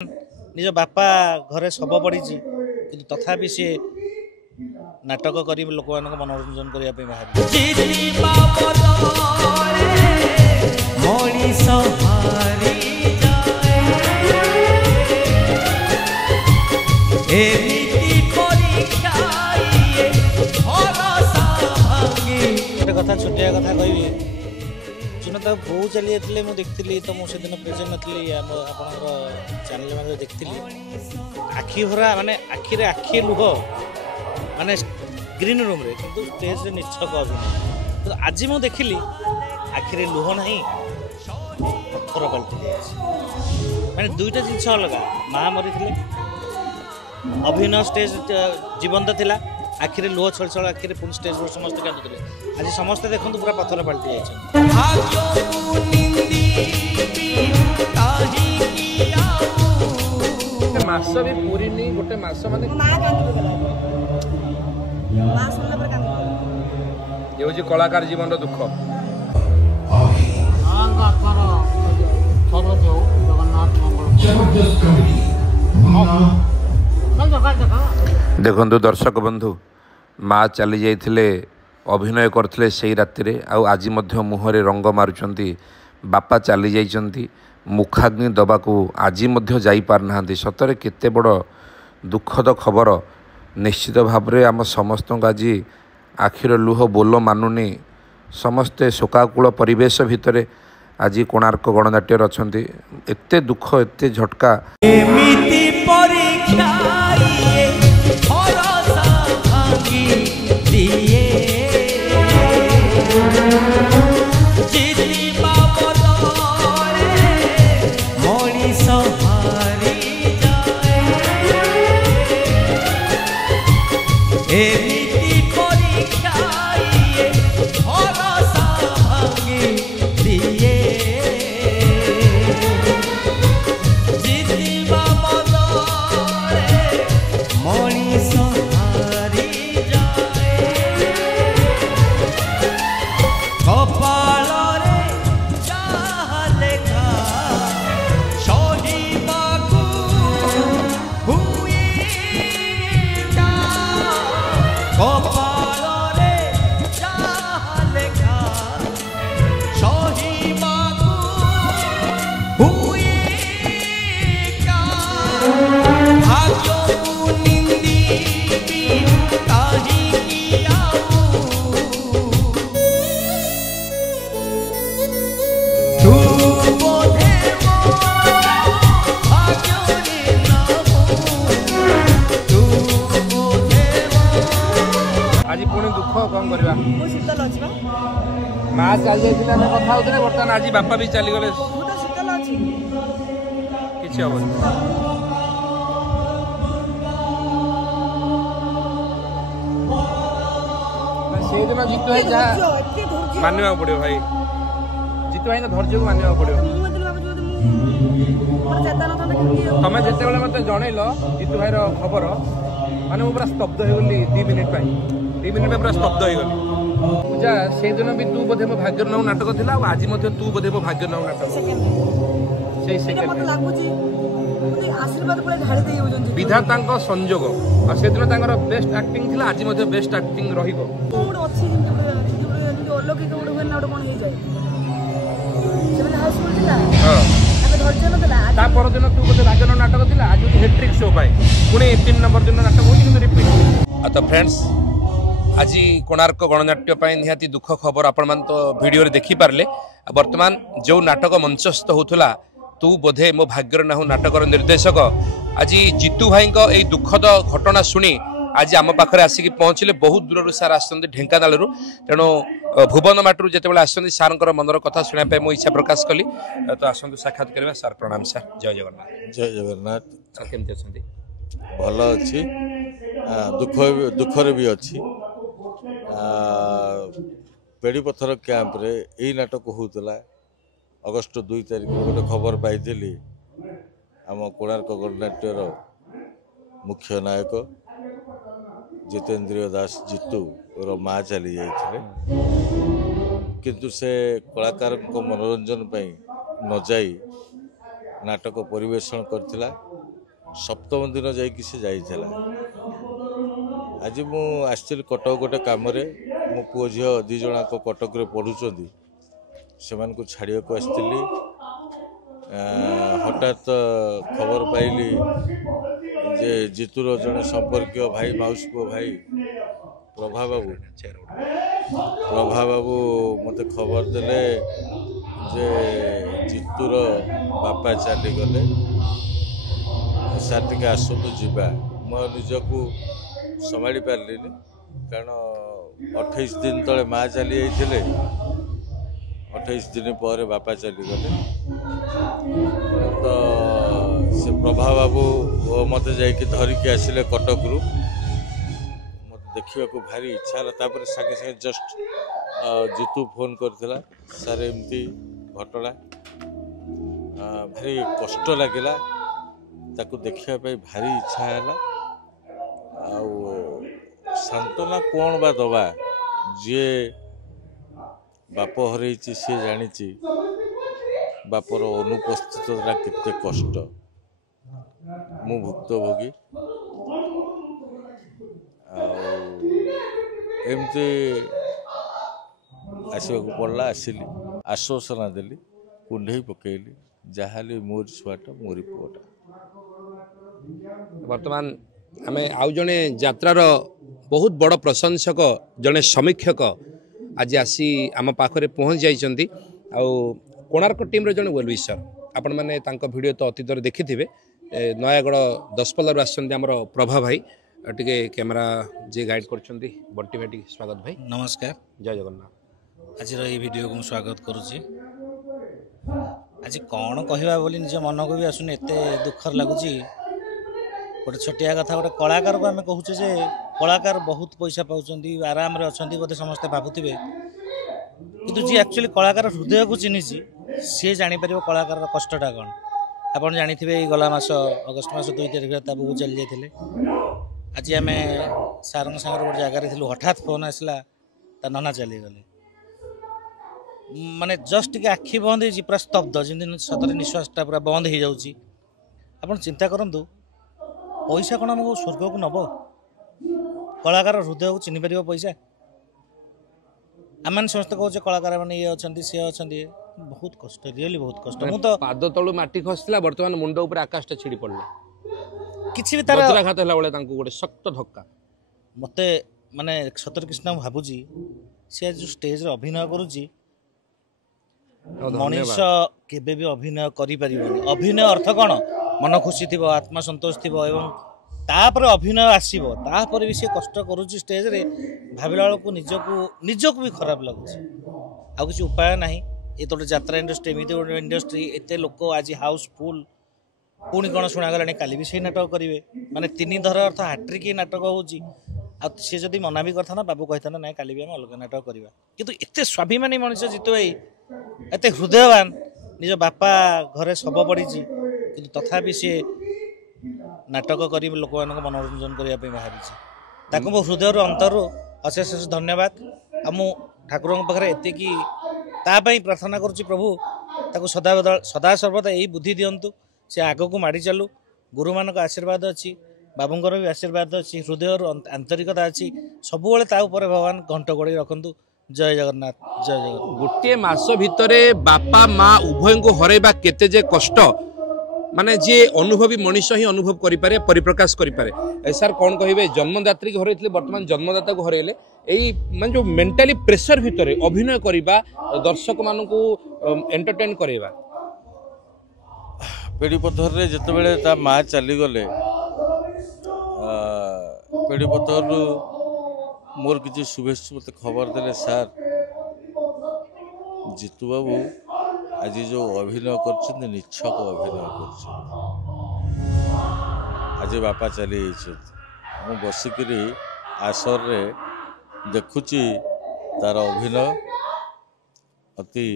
निज बापा घरे सब पड़ी कि तथापि सी नाटक कर लोक मान मनोरंजन करने कथा छोटिया कथा कह तो बो चली जाते मुझे देखी तो मुझे दिन प्रेजेंट नी आप चैनल में देखी आखि भरा माने आखिरे आखि लुह माने ग्रीन रूम रे किंतु स्टेज रे निश्चक अभिनय तो आज मुझे देखिली आखिरे लुह ना पत्थर पलटि माने दुईटा जिन अलग माँ मरी अभिनय स्टेज जीवंत थिला आखिरे लुह छल छल आखिरे पुणी स्टेज पर समस्त कांदुले आज समस्त देखो पूरा पत्थर पलटि जाए मास भी पूरी नहीं गोटे मास माने ये हूँ कलाकार जीवन दुख देखु दर्शक बंधु माँ चली जाइए अभिनय करते से राति आज मुहरे रंग मारुंट बापा चली जाइए मुखाग्नि दबाकू आज जापारना सतरे केते बड़ दुखद खबर निश्चित भाव में आम समस्त आज आखिर लुह बोल मानुनी समस्ते शोकाकूल परिवेश भितर आज कोणार्क गणनाट्य अच्छा एते दुख एते झटका माँ चल जाइए कथा होते बर्तमान आज बापा भी चली गले किसी हम से दिन जीतू भाई जहाँ मानवा पड़ो भाई जीतू भाई धैर्य को मानवा पड़ो तुम जिते मत जनइल जीतू भाई खबर माने पूरा स्तब्ध हो 2 मिनिट 2 मिनिट पूरा स्तब्ध हो गली पूजा से दिन भी तू बोधे मो भाग्य नाउ नाटक थिला आज तू बोधे मो भाग्य नाउ नाटक विधाता संजोग से दिन बेस्ट एक्टिंग थिला आज बेस्ट एक्टिंग रहिबो पर दिन तू बोधे भाग्य नाउ नाटक थिला आज हेट्रिक शो पाए पुणी 3 नंबर दिन नाटक हो रिपीट तो फ्रेंड्स आज कोणार्क गणनाट्य निहाती दुख खबर आपण मान तो वीडियो रे देखि पारले वर्तमान जो नाटक मंचस्थ होथुला तू बोधे मो भाग्यर नाहु नाटकर निर्देशक आज जीतू भाई ए दुखद घटना शुणी आज आम पाखे आसिक पहुँचले बहुत दूर सार आसते ढेंकानाल तेणु भुवन माटू जिते आसते सार मनर कथा शुणा मो इच्छा प्रकाश कली तो आसतु साक्षात करवा सार प्रणाम सार जय जगन्नाथ जय जगन्नाथ सार केमती अच्छे भल अच्छी दुखरे भी अच्छी पेड़ी पत्थर कैंप रे यही नाटक होता अगस्ट 2 तारिख गोटे खबर पाई आम कोणार्क गणनाट्यर मुख्य नायक जितेंद्रिय दास जीतू और माँ चली जाते किंतु से कलाकार मनोरंजन न जाई नाटक परिवेषण करथिला सप्तम दिन जाइए से जाइला आज मु आसली कटक गोटे कम मो पुओ झी दीज कटक पढ़ुंट से छाड़ा को आसती हठात खबर पाइली जे जितुर जड़े संपर्क भाई माउस पु भाई प्रभा बाबू मत खबर देले जे जितुर बापा चली गले सार टे आसतु जावा मो निजक संभाली पार्लिनी कारण 28 दिन तले माँ चली जाते 28 दिन पर बापा चली गले तो से प्रभा बाबू मत जाकि धरिकी आसिले कटक रु मत देखा भारी इच्छा है सागे सागे जस्ट जितु फोन करथिला सारे एमती घटना भारी कष्ट लगिला ताकू देखा भारी इच्छा है सांत्वना कौन बा दबा जी बाप हरई सी जानी बापर अनुपस्थितता केते कष्ट मु भुक्तभोगी एमती आसवाक पड़ला आसिली आश्वासना देली कुंडे पकईली जहाँ मोर छुआटा मोरी पुआटा वर्तमान आमे आउ जने यात्रार बहुत बड़ प्रशंसक जने समीक्षक आज आसी आम पाखरे पहुँच जाइछंती आउ कोणार्क टीम रे जने वेलविशर आपण माने तांको वीडियो तो अतीतर देखिथिबे नयागढ़ दशपल्लारू आछंती हमर प्रभा भाई टिके कैमरा जे गाइड करछंती बंटी भाई टिके स्वागत भाई नमस्कार जय जगन्नाथ आज भिडियो को स्वागत करुच्ची आज कौन कहवा बोली निज मन को भी आसुनी एत दुखर लगुच गोटे छोटिया कथा गोटे कलाकार को आम कहूचे जे कलाकार बहुत पैसा पाँच आराम अच्छा बोधे समस्ते भावुवे कि जी एक्चुअली कलाकार हृदय को चिन्ह सी जापर कलाकार कष्टा कौन आपड़ जाथे गला मास अगस्ट मास 2 तारिख बो चली जाते आज आम सार सागर गोटे जगार थी हठात फोन आसला नना चलीगले माने जस्ट टिके आखि बंद हो पूरा स्तब्ध जमी सतरे निश्वासटा पूरा बंद हो जाऊँगी आप चिंता करूँ पैसा कौन आमको स्वर्ग को नब कलाकार हृदय को चिन्ह पार पैसा आम समस्त कहे कलाकार मैंने ये अच्छा सी अच्छा बहुत कष्ट रियली बहुत कष्ट मु तो पाद तलू माटी खसला वर्तमान मुंड ऊपर आकाशटा छिड़ी पड़ला किसी भी तार वज्राघात होला बेले तांको गोटे शक्त धक्का मते माने सतर कृष्ण भाबुजी सी जो स्टेज रे अभिनय करूची मनीष केबे भी अभिनय करि परिबनी अभिनय अर्थ कौन मन खुशी थी आत्मा संतोष थी एवं तापर अभिनय आसो तापर भी सी कष्ट करुच्ची स्टेज रे भाविला बेलू निजक भी खराब लगुच आ किसी उपाय ना ये तो यात्रा इंडस्ट्री एमती गोटे इंडस्ट्री एत लोक आज हाउसफुल पुणी कौन शुणागला काली भी से नाटक करेंगे माने 3 थर अर्थ हाट्रिक नाटक होची सी जदि मना भी करता बाबू कहता ना काली भी आम अलग नाटक करवा किंतु एत स्वाभिमानी मनीष जितु भाई एत हृदयवान निज बापा घरे शब पड़ी कि तथापि सी नाटक कर लोक मान मनोरंजन करने बाहरी मो हृदय अंतर अशेष धन्यवाद आ मु ठाकुर पाखे एतिकी प्रार्थना करुच्ची प्रभु ताको सदा सर्वदा यही बुद्धि दिंतु से आग को माड़ी चलू गुरु मान आशीर्वाद अच्छी बाबूंर भी आशीर्वाद अच्छी हृदय आंतरिकता अच्छी सब भगवान घंट गोड़ रखु जय जगन्नाथ जय जगन्नाथ गोटे मास भितरे बापा माँ उभय को हरैबा केते जे कष्ट माने जे अनुभवी मनीष ही अनुभव करिपारे परिप्रकाश करिपारे सर कौन कहिबे जन्मदात्री को हरैथिले वर्तमान जन्मदाता को हरैले एई माने जो मेंटली प्रेशर भितरे अभिनय करिबा दर्शक मान को एंटरटेन करेबा पेड़ी पथर रे जते बेले ता माँ चली गले पेड़ी पथर मोर किसी शुभेच्छा मत खबर देले सर जितु बाबू आज जो अभिनय कर निछक अभिनय कर आज बापा चली मु बसिकी आसर रे देखुची तार अभिनय अति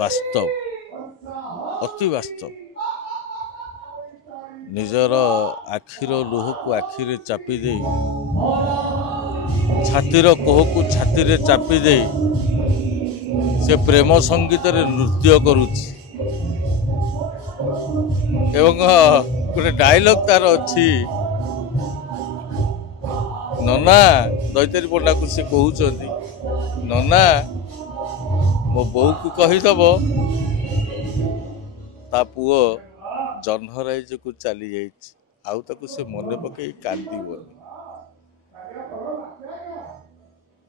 वास्तव अति वास्तव निजर आखिर लुह को आखिरे चापी दे छातीर कोह को छाती रे चापी दे से प्रेम संगीत रे नृत्य करुछि ଏବଂ ଗୋଟେ ଡାଇଲଗ ତାର ଅଛି, ନନା ଦୈତାରୀ ପଣ୍ଡାକୁ ସେ କହୁଛନ୍ତି, ନନା ମୋ ବୋଉକୁ କହିଦବ ତା ପୁଅ ଜହ୍ନରାଇଜକୁ ଚାଲି ଯାଇଛି, ଆଉ ତାକୁ ସେ ମନେ ପକେଇ କାନ୍ଦିବନି।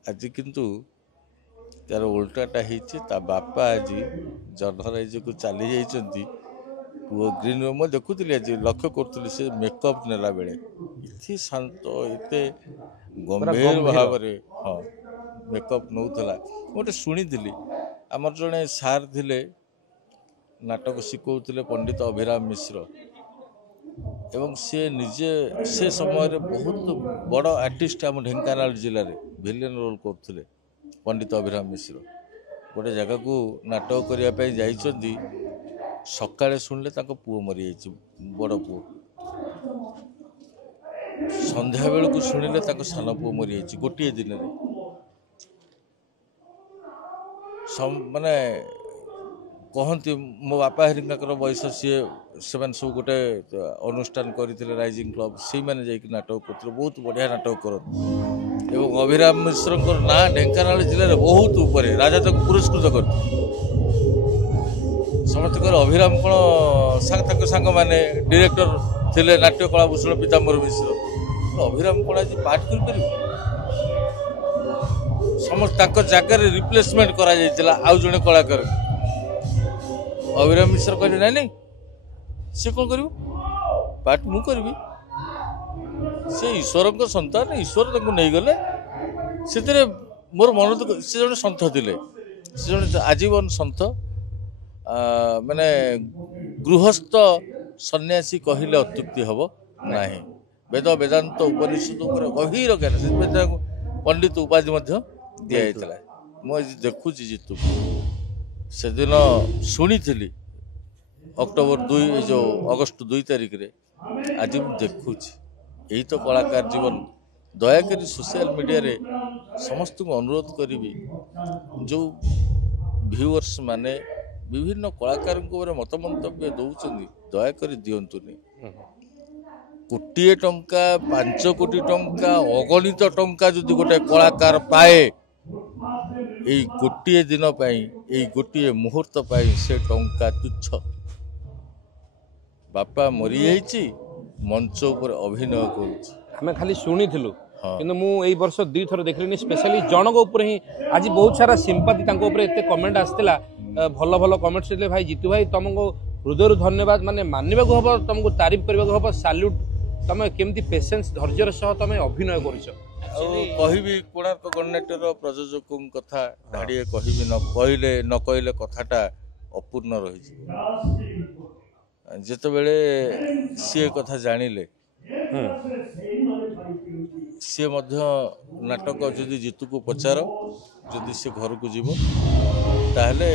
ଆଜି କିନ୍ତୁ ତାର ଓଲଟାଟା ହେଇଛି, ତା ବାପା ଆଜି ଜହ୍ନରାଇଜକୁ ଚାଲି ଯାଇଛନ୍ତି, ପୁଅ ଗ୍ରୀନ ମୁଁ ଦେଖୁଥିଲି ଆଜି ଲକ୍ଷ୍ୟ କରୁଥିଲି ସେ ମେକଅପ୍ ନେଲା ବେଳେ ଏତେ ଶାନ୍ତ ଏତେ ଗମ୍ଭୀର ଭାବରେ ହଁ ମେକଅପ୍ ନେଉଥିଲା। ମୁଁ ଗୋଟେ ଶୁଣିଥିଲି ଆମର ଜଣେ ସାର୍ ଥିଲେ ନାଟକ ଶିଖଉଥିଲେ ପଣ୍ଡିତ ଅଭିରାମ ମିଶ୍ର, ଏବଂ ସେ ନିଜେ ସେ ସମୟରେ ବହୁତ ବଡ଼ ଆର୍ଟିଷ୍ଟ ଆମ ଢେଙ୍କାନାଳ ଜିଲ୍ଲାରେ ଭିଲିୟନ ରୋଲ୍ କରୁଥିଲେ ପଣ୍ଡିତ ଅଭିରାମ ମିଶ୍ର। ଗୋଟେ ଜାଗାକୁ ନାଟକ କରିବା ପାଇଁ ଯାଇଛନ୍ତି, ସକାଳେ ଶୁଣିଲେ ତାଙ୍କ ପୁଅ ମରିଯାଇଛି, ବଡ଼ ପୁଅ। ସନ୍ଧ୍ୟାବେଳକୁ ଶୁଣିଲେ ତାଙ୍କ ସାନ ପୁଅ ମରିଯାଇଛି ଗୋଟିଏ ଦିନରେ। ମାନେ କହନ୍ତି ମୋ ବାପା ହେରିଙ୍କର ବୟସ ସିଏ ସେମାନେ ସବୁ ଗୋଟେ ଅନୁଷ୍ଠାନ କରିଥିଲେ ରାଇଜିଂ କ୍ଲବ୍, ସେଇମାନେ ଯାଇକି ନାଟକ କରୁଥିଲେ, ବହୁତ ବଢ଼ିଆ ନାଟକ କରନ୍ତି। ଏବଂ ଅଭିରାମ ମିଶ୍ରଙ୍କର ନାଁ ଢେଙ୍କାନାଳ ଜିଲ୍ଲାରେ ବହୁତ ଉପରେ, ରାଜା ତାକୁ ପୁରସ୍କୃତ କରିଥିଲେ। ସମସ୍ତେ କହିଲେ ଅଭିରାମ କ'ଣ ତାଙ୍କ ସାଙ୍ଗମାନେ ଡିରେକ୍ଟର ଥିଲେ ନାଟ୍ୟ କଳାଭୂଷଣ ପୀତାମ୍ବର ମିଶ୍ର, ଅଭିରାମ କ'ଣ ଆଜି ପାଠ କରିପାରିବ? ସମସ୍ତେ ତାଙ୍କ ଜାଗାରେ ରିପ୍ଲେସମେଣ୍ଟ କରାଯାଇଥିଲା ଆଉ ଜଣେ କଳାକାର। ଅଭିରାମ ମିଶ୍ର କହିଲେ ନାଇଁ ନାଇଁ ସେ କ'ଣ କରିବ, ପାଠ ମୁଁ କରିବି। ସେ ଈଶ୍ୱରଙ୍କ ସନ୍ତାନ, ଈଶ୍ୱର ତାଙ୍କୁ ନେଇଗଲେ। ସେଥିରେ ମୋର ମନ ଦୁଃଖ, ସେ ଜଣେ ସନ୍ଥ ଥିଲେ, ସେ ଜଣେ ଆଜୀବନ ସନ୍ଥ, ମାନେ ଗୃହସ୍ଥ ସନ୍ନ୍ୟାସୀ କହିଲେ ଅତ୍ୟୁକ୍ତି ହେବ ନାହିଁ। ବେଦ ବେଦାନ୍ତ ଉପନିଷଦ ଉପରେ ଗଭୀର ଜ୍ଞାନ, ସେଥିପାଇଁ ତାଙ୍କୁ ପଣ୍ଡିତ ଉପାଧି ମଧ୍ୟ ଦିଆଯାଇଥିଲା। ମୁଁ ଆଜି ଦେଖୁଛି ଜିତୁକୁ, ସେଦିନ ଶୁଣିଥିଲି ଅକ୍ଟୋବର 2 ଏ ଯେଉଁ ଅଗଷ୍ଟ 2 ତାରିଖରେ, ଆଜି ମୁଁ ଦେଖୁଛି। ଏଇ ତ କଳାକାର ଜୀବନ। ଦୟାକରି ସୋସିଆଲ ମିଡ଼ିଆରେ ସମସ୍ତଙ୍କୁ ଅନୁରୋଧ କରିବି, ଯେଉଁ ଭିଉଅର୍ସ ମାନେ ବିଭିନ୍ନ କଳାକାରଙ୍କ ଉପରେ ମତ ମନ୍ତବ୍ୟ ଦେଉଛନ୍ତି, ଦୟାକରି ଦିଅନ୍ତୁନି। କୋଟିଏ ଟଙ୍କା 5 କୋଟି ଟଙ୍କା ଅଗଣିତ ଟଙ୍କା ଯଦି ଗୋଟେ କଳାକାର ପାଏ, ଏଇ ଗୋଟିଏ ଦିନ ପାଇଁ, ଏଇ ଗୋଟିଏ ମୁହୂର୍ତ୍ତ ପାଇଁ ସେ ଟଙ୍କା ତୁଚ୍ଛ। ବାପା ମରିଯାଇଛି, ମଞ୍ଚ ଉପରେ ଅଭିନୟ କରୁଛି। ଆମେ ଖାଲି ଶୁଣିଥିଲୁ, କିନ୍ତୁ ମୁଁ ଏଇ ବର୍ଷ 2 ଥର ଦେଖିଲିନି, ସ୍ପେଶାଲି ଜଣଙ୍କ ଉପରେ ହିଁ ଆଜି ବହୁତ ସାରା ସିମ୍ପାଥି ତାଙ୍କ ଉପରେ ଏତେ କମେଣ୍ଟ ଆସିଥିଲା, ଭଲ ଭଲ କମେଣ୍ଟ ଆସିଥିଲେ। ଭାଇ ଜିତୁ ଭାଇ ତମକୁ ହୃଦୟରୁ ଧନ୍ୟବାଦ, ମାନେ ମାନିବାକୁ ହବ, ତମକୁ ତାରିଫ କରିବାକୁ ହବ, ସାଲ୍ୟୁଟ। ତମେ କେମିତି ପେସେନ୍ସ ଧୈର୍ଯ୍ୟର ସହ ତମେ ଅଭିନୟ କରିଛ। ଆଉ କହିବି କୋଣାର୍କ ଗଣନାଟ୍ୟର ପ୍ରଯୋଜକଙ୍କ କଥା ଧାଡ଼ିଏ କହିବି, ନ କହିଲେ କଥାଟା ଅପୂର୍ଣ୍ଣ ରହିଯିବ। ଯେତେବେଳେ ସିଏ କଥା ଜାଣିଲେ, ସିଏ ମଧ୍ୟ ନାଟକ ଯଦି ଜିତୁକୁ ପଚାର, ଯଦି ସେ ଘରକୁ ଯିବ ତାହେଲେ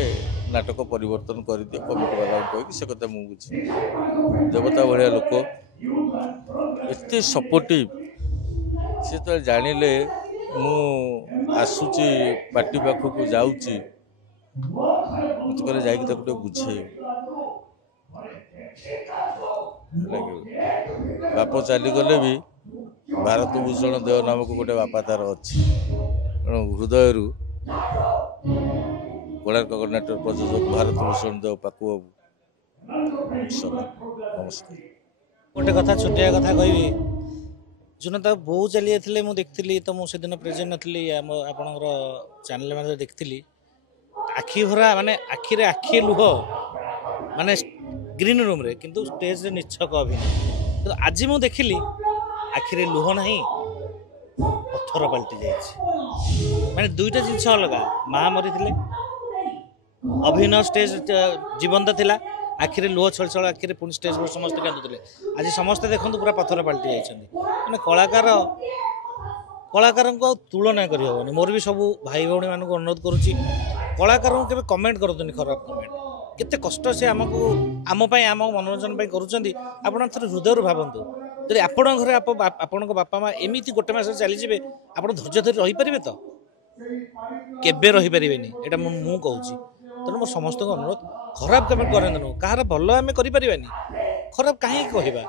ନାଟକ ପରିବର୍ତ୍ତନ କରିଦିଅ କମିଟି ବାଲାଙ୍କୁ କହିକି, ସେ କଥା ମୁଁ ବୁଝିବି। ଦେବତା ଭଳିଆ ଲୋକ, ଏତେ ସପୋର୍ଟିଭ। ସେ ଯେତେବେଳେ ଜାଣିଲେ ମୁଁ ଆସୁଛି ପାର୍ଟି ପାଖକୁ ଯାଉଛି, ମୋତେ କହିଲେ ଯାଇକି ତାକୁ ଟିକେ ବୁଝେଇବି। ବାପ ଚାଲିଗଲେ ବି ଭାରତ ଭୂଷଣ ଦେଓ ନାମକ ଗୋଟେ ବାପା ତାର ଅଛି। ତେଣୁ ହୃଦୟରୁ କୋଣାର୍କ ଗଣନାଟ୍ୟର ପ୍ରଯୋଜକ ଭାରତ ଭୂଷଣ ଦେଓ ପାକୁ ବାବୁ ନମସ୍କାର। ଗୋଟେ କଥା ଛୋଟିଆ କଥା କହିବି, ଯୋଉଦିନ ତା ବୋଉ ଚାଲି ଯାଇଥିଲେ ମୁଁ ଦେଖିଥିଲି, ତ ମୁଁ ସେଦିନ ପ୍ରେଜେଣ୍ଟ ନଥିଲି, ଆପଣଙ୍କର ଚ୍ୟାନେଲ ମାଧ୍ୟମରେ ଦେଖିଥିଲି। ଆଖି ଭରା, ମାନେ ଆଖିରେ ଆଖି ଲୁହ, ମାନେ ଗ୍ରୀନ ରୁମ୍ରେ, କିନ୍ତୁ ଷ୍ଟେଜରେ ନିଚ୍ଛକ ଅଭିନୟ। କିନ୍ତୁ ଆଜି ମୁଁ ଦେଖିଲି ଆଖିରେ ଲୁହ ନାହିଁ, ପଥର ପାଲଟି ଯାଇଛି। ମାନେ ଦୁଇଟା ଜିନିଷ ଅଲଗା। ମା ମରିଥିଲେ, ଅଭିନୟ ଷ୍ଟେଜ ଜୀବନ୍ତ ଥିଲା, ଆଖିରେ ଲୁହ ଛଳଛଳ ଆଖିରେ, ପୁଣି ଷ୍ଟେଜ ଉପରେ ସମସ୍ତେ କାନ୍ଦୁଥିଲେ। ଆଜି ସମସ୍ତେ ଦେଖନ୍ତୁ ପୁରା ପଥର ପାଲଟି ଯାଇଛନ୍ତି। ମାନେ କଳାକାରଙ୍କୁ ଆଉ ତୁଳନା କରିହେବନି। ମୋର ବି ସବୁ ଭାଇ ଭଉଣୀମାନଙ୍କୁ ଅନୁରୋଧ କରୁଛି, କଳାକାରଙ୍କୁ କେବେ କମେଣ୍ଟ କରନ୍ତୁନି, ଖରାପ କମେଣ୍ଟ। କେତେ କଷ୍ଟ ସେ ଆମ ପାଇଁ, ଆମ ମନୋରଞ୍ଜନ ପାଇଁ କରୁଛନ୍ତି, ଆପଣ ଥରେ ହୃଦୟରୁ ଭାବନ୍ତୁ। ଯଦି ଆପଣଙ୍କ ଘରେ ଆପଣଙ୍କ ବାପା ମା ଏମିତି ଗୋଟେ ମାସରେ ଚାଲିଯିବେ, ଆପଣ ଧୈର୍ଯ୍ୟ ଧରି ରହିପାରିବେ ତ? କେବେ ରହିପାରିବେନି, ଏଇଟା ମୁଁ କହୁଛି। ତେଣୁ ମୋର ସମସ୍ତଙ୍କୁ ଅନୁରୋଧ, ଖରାପ କମେଣ୍ଟ କରନ୍ତୁନି। କାହାର ଭଲ ଆମେ କରିପାରିବାନି, ଖରାପ କାହିଁକି କହିବା।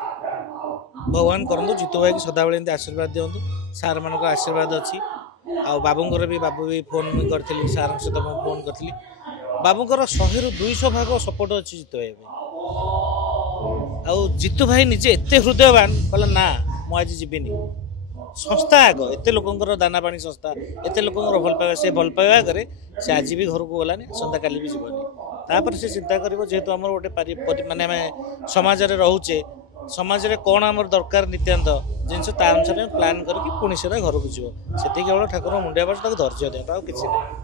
ଭଗବାନ କରନ୍ତୁ ଜିତୁ ଭାଇକି ସଦାବେଳେ ଏମିତି ଆଶୀର୍ବାଦ ଦିଅନ୍ତୁ। ସାର୍ ମାନଙ୍କର ଆଶୀର୍ବାଦ ଅଛି। ଆଉ ବାବୁଙ୍କର ବି ବାବୁ ବି ଫୋନ୍ କରିଥିଲି, ସାର୍ଙ୍କ ସହିତ ମୁଁ ଫୋନ୍ କରିଥିଲି। ବାବୁଙ୍କର 100ରୁ 200 ଭାଗ ସପୋର୍ଟ ଅଛି ଜିତୁ ଭାଇ ପାଇଁ। ଆଉ ଜିତୁ ଭାଇ ନିଜେ ଏତେ ହୃଦୟବାନ, କହିଲା ନା ମୁଁ ଆଜି ଯିବିନି। ସଂସ୍ଥା ଆଗ, ଏତେ ଲୋକଙ୍କର ଦାନା ପାଣି ସଂସ୍ଥା, ଏତେ ଲୋକଙ୍କର ଭଲ ପାଇବା, ସେ ଭଲ ପାଇବା ଆଗରେ ସେ ଆଜି ବି ଘରକୁ ଗଲାନି, ଆସନ୍ତାକାଲି ବି ଯିବନି। ତାପରେ ସେ ଚିନ୍ତା କରିବ ଯେହେତୁ ଆମର ଗୋଟେ ମାନେ ଆମେ ସମାଜରେ ରହୁଛେ, ସମାଜରେ କ'ଣ ଆମର ଦରକାର ନିତ୍ୟାନ୍ତ ଜିନିଷ, ତା ଅନୁସାରେ ପ୍ଲାନ୍ କରିକି ପୁଣି ସେଟା ଘରକୁ ଯିବ। ସେତିକି କେବଳ ଠାକୁର ମୁଣ୍ଡିଆ ପାଉଛି, ତାକୁ ଧୈର୍ଯ୍ୟ ଦେବା, ଆଉ କିଛି ନାହିଁ।